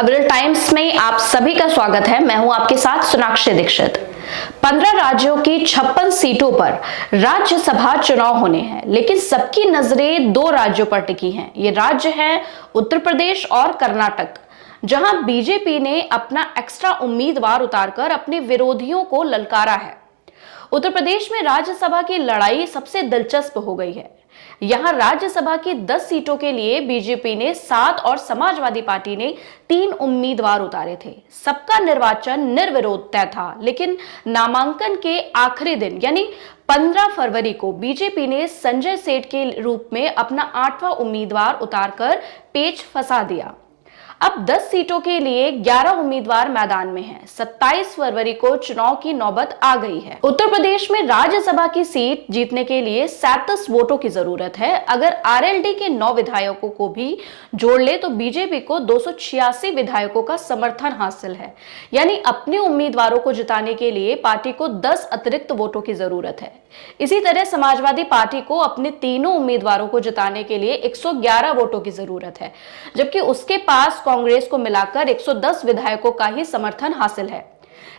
अविरल टाइम्स में आप सभी का स्वागत है। मैं हूं आपके साथ सोनाक्षी दीक्षित। 15 राज्यों की 56 सीटों पर राज्यसभा चुनाव होने हैं, लेकिन सबकी नजरें दो राज्यों पर टिकी हैं। ये राज्य हैं उत्तर प्रदेश और कर्नाटक, जहां बीजेपी ने अपना एक्स्ट्रा उम्मीदवार उतारकर अपने विरोधियों को ललकारा है। उत्तर प्रदेश में राज्यसभा की लड़ाई सबसे दिलचस्प हो गई है। यहां राज्यसभा की 10 सीटों के लिए बीजेपी ने 7 और समाजवादी पार्टी ने 3 उम्मीदवार उतारे थे। सबका निर्वाचन निर्विरोध तय था, लेकिन नामांकन के आखिरी दिन यानी 15 फरवरी को बीजेपी ने संजय सेठ के रूप में अपना 8वां उम्मीदवार उतारकर पेच फंसा दिया। अब 10 सीटों के लिए 11 उम्मीदवार मैदान में हैं। 27 फरवरी को चुनाव की नौबत आ गई है। उत्तर प्रदेश में राज्यसभा की सीट जीतने के लिए 37 वोटों की जरूरत है। अगर आरएलडी के 9 विधायकों को भी जोड़ ले तो बीजेपी को 286 विधायकों का समर्थन हासिल है। यानी अपने उम्मीदवारों को जिताने के लिए पार्टी को 10 अतिरिक्त वोटों की जरूरत है। इसी तरह समाजवादी पार्टी को अपने तीनों उम्मीदवारों को जिताने के लिए 111 वोटों की जरूरत है, जबकि उसके पास कांग्रेस को मिलाकर 110 विधायकों का ही समर्थन हासिल है।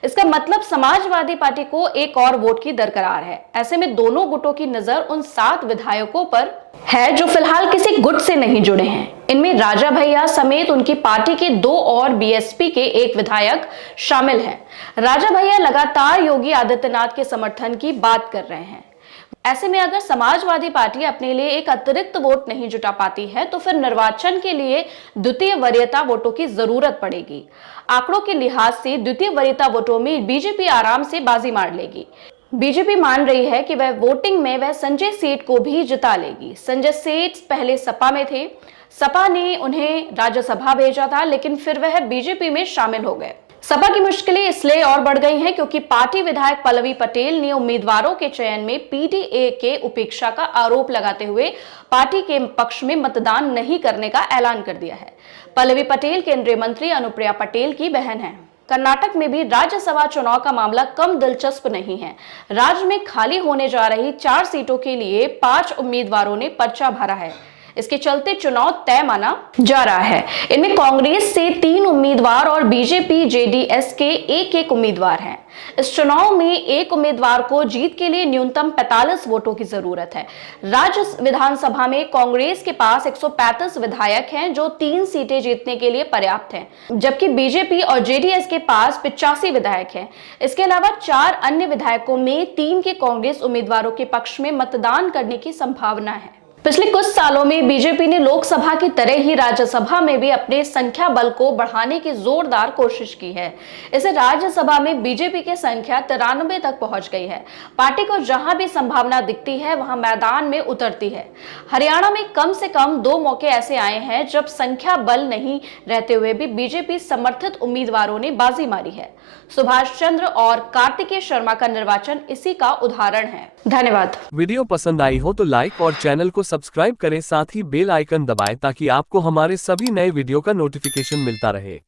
इसका मतलब समाजवादी पार्टी को एक और वोट की दरकार है। ऐसे में दोनों गुटों की नजर उन 7 विधायकों पर है जो फिलहाल किसी गुट से नहीं जुड़े हैं। इनमें राजा भैया समेत उनकी पार्टी के 2 और बीएसपी के 1 विधायक शामिल हैं। राजा भैया लगातार योगी आदित्यनाथ के समर्थन की बात कर रहे हैं। ऐसे में अगर समाजवादी पार्टी अपने लिए एक अतिरिक्त वोट नहीं जुटा पाती है तो फिर निर्वाचन के लिए द्वितीय वरीयता वोटों की जरूरत पड़ेगी। आंकड़ों के लिहाज से द्वितीय वरीयता वोटों में बीजेपी आराम से बाजी मार लेगी। बीजेपी मान रही है कि वह वोटिंग में वह संजय सेठ को भी जिता लेगी। संजय सेठ पहले सपा में थे, सपा ने उन्हें राज्यसभा भेजा था, लेकिन फिर वह बीजेपी में शामिल हो गए। सपा की मुश्किलें इसलिए और बढ़ गई हैं क्योंकि पार्टी विधायक पल्लवी पटेल ने उम्मीदवारों के चयन में पीटीए के उपेक्षा का आरोप लगाते हुए पार्टी के पक्ष में मतदान नहीं करने का ऐलान कर दिया है। पल्लवी पटेल केंद्रीय मंत्री अनुप्रिया पटेल की बहन है। कर्नाटक में भी राज्यसभा चुनाव का मामला कम दिलचस्प नहीं है। राज्य में खाली होने जा रही 4 सीटों के लिए 5 उम्मीदवारों ने पर्चा भरा है। इसके चलते चुनाव तय माना जा रहा है। इनमें कांग्रेस से 3 उम्मीदवार और बीजेपी जेडीएस के 1-1 उम्मीदवार हैं। इस चुनाव में एक उम्मीदवार को जीत के लिए न्यूनतम 45 वोटों की जरूरत है। राज्य विधानसभा में कांग्रेस के पास 135 विधायक हैं, जो 3 सीटें जीतने के लिए पर्याप्त हैं, जबकि बीजेपी और जेडीएस के पास 85 विधायक हैं। इसके अलावा 4 अन्य विधायकों में 3 के कांग्रेस उम्मीदवारों के पक्ष में मतदान करने की संभावना है। पिछले कुछ सालों में बीजेपी ने लोकसभा की तरह ही राज्यसभा में भी अपने संख्या बल को बढ़ाने की जोरदार कोशिश की है। इसे राज्यसभा में बीजेपी की संख्या 93 तक पहुंच गई है। पार्टी को जहां भी संभावना दिखती है वहां मैदान में उतरती है। हरियाणा में कम से कम 2 मौके ऐसे आए हैं जब संख्या बल नहीं रहते हुए भी बीजेपी समर्थित उम्मीदवारों ने बाजी मारी है। सुभाष चंद्र और कार्तिकेय शर्मा का निर्वाचन इसी का उदाहरण है। धन्यवाद। वीडियो पसंद आई हो तो लाइक और चैनल को सब्सक्राइब करें, साथ ही बेल आइकन दबाएं ताकि आपको हमारे सभी नए वीडियो का नोटिफिकेशन मिलता रहे।